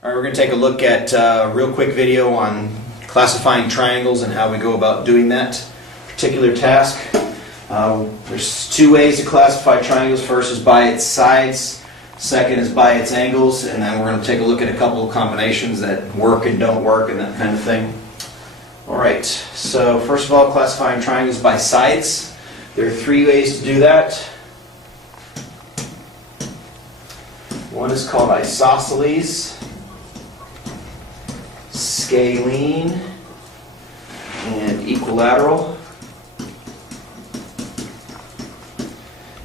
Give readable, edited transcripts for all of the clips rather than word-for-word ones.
All right, we're going to take a look at a real quick video on classifying triangles and how we go about doing that particular task. There's two ways to classify triangles. First is by its sides, second is by its angles, and then we're going to take a look at a couple of combinations that work and don't work and that kind of thing. Alright, so first of all, classifying triangles by sides. There are three ways to do that. One is called Isosceles, Scalene, and Equilateral.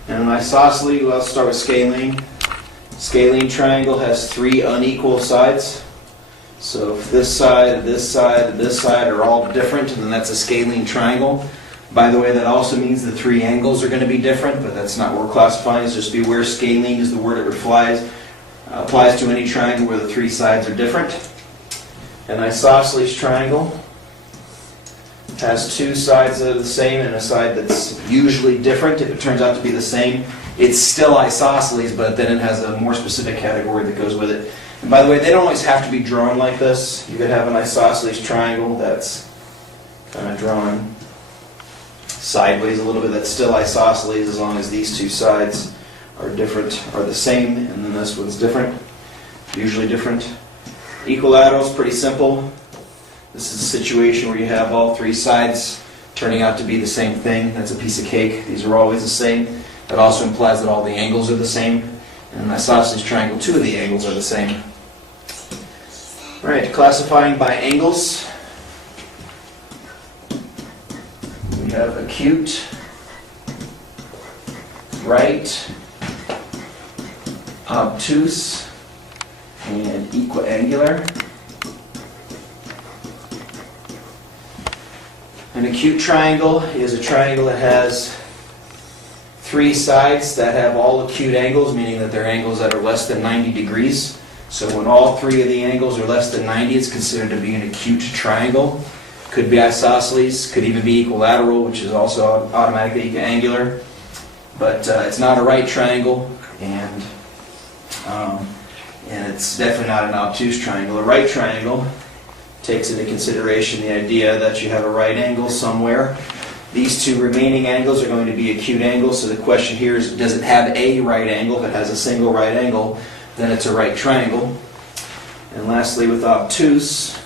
And an isosceles, let's start with Scalene. Scalene triangle has three unequal sides. So if this side, this side, and this side are all different, then that's a scalene triangle. By the way, that also means the three angles are going to be different, but that's not what we're classifying. So just be aware, scalene is the word it applies to any triangle where the three sides are different. An isosceles triangle has two sides that are the same and a side that's usually different. If it turns out to be the same, it's still isosceles, but then it has a more specific category that goes with it. And by the way, they don't always have to be drawn like this. You could have an isosceles triangle that's kind of drawn sideways a little bit. That's still isosceles as long as these two sides are different, are the same, and then this one's different, usually different. Equilateral is pretty simple. This is a situation where you have all three sides turning out to be the same thing. That's a piece of cake. These are always the same. That also implies that all the angles are the same. In an isosceles triangle, two of the angles are the same. Alright, classifying by angles. We have acute, right, obtuse, and equiangular. An acute triangle is a triangle that has three sides that have all acute angles, meaning that they're angles that are less than 90 degrees. So when all three of the angles are less than 90, it's considered to be an acute triangle. Could be isosceles, could even be equilateral, which is also automatically equiangular. But it's not a right triangle, and it's definitely not an obtuse triangle. A right triangle takes into consideration the idea that you have a right angle somewhere. These two remaining angles are going to be acute angles, so the question here is, does it have a right angle? If it has a single right angle, then it's a right triangle. And lastly, with obtuse,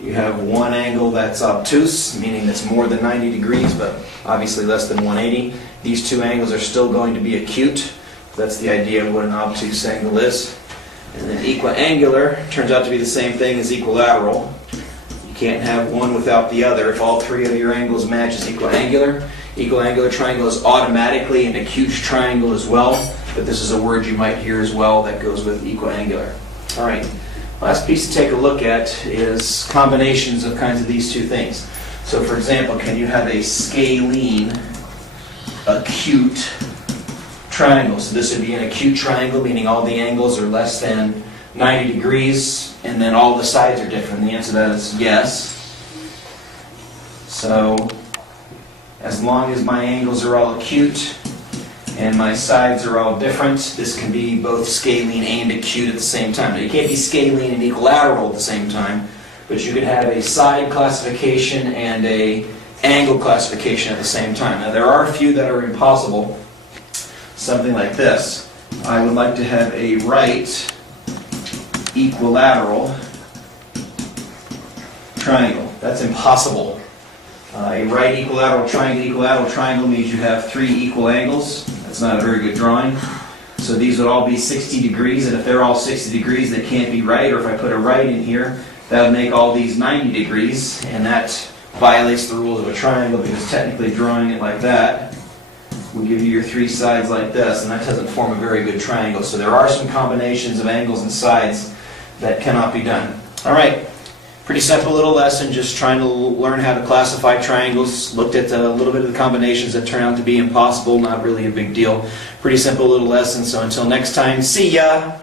you have one angle that's obtuse, meaning it's more than 90 degrees, but obviously less than 180. These two angles are still going to be acute. That's the idea of what an obtuse angle is. And then equiangular turns out to be the same thing as equilateral. You can't have one without the other. If all three of your angles match as equiangular, equiangular triangle is automatically an acute triangle as well, but this is a word you might hear as well that goes with equiangular. All right, last piece to take a look at is combinations of kinds of these two things. So for example, can you have a scalene acute triangle? So this would be an acute triangle, meaning all the angles are less than 90 degrees, and then all the sides are different. The answer to that is yes. So as long as my angles are all acute and my sides are all different, this can be both scalene and acute at the same time. Now, you can't be scalene and equilateral at the same time, but you could have a side classification and a angle classification at the same time. Now there are a few that are impossible. Something like this. I would like to have a right equilateral triangle. That's impossible. A right equilateral triangle means you have three equal angles. That's not a very good drawing. So these would all be 60 degrees, and if they're all 60 degrees, they can't be right. Or if I put a right in here, that would make all these 90 degrees, and that violates the rules of a triangle, because technically drawing it like that will give you your three sides like this, and that doesn't form a very good triangle. So there are some combinations of angles and sides that cannot be done. All right, pretty simple little lesson, just trying to learn how to classify triangles. Looked at a little bit of the combinations that turn out to be impossible, not really a big deal. Pretty simple little lesson, so until next time, see ya!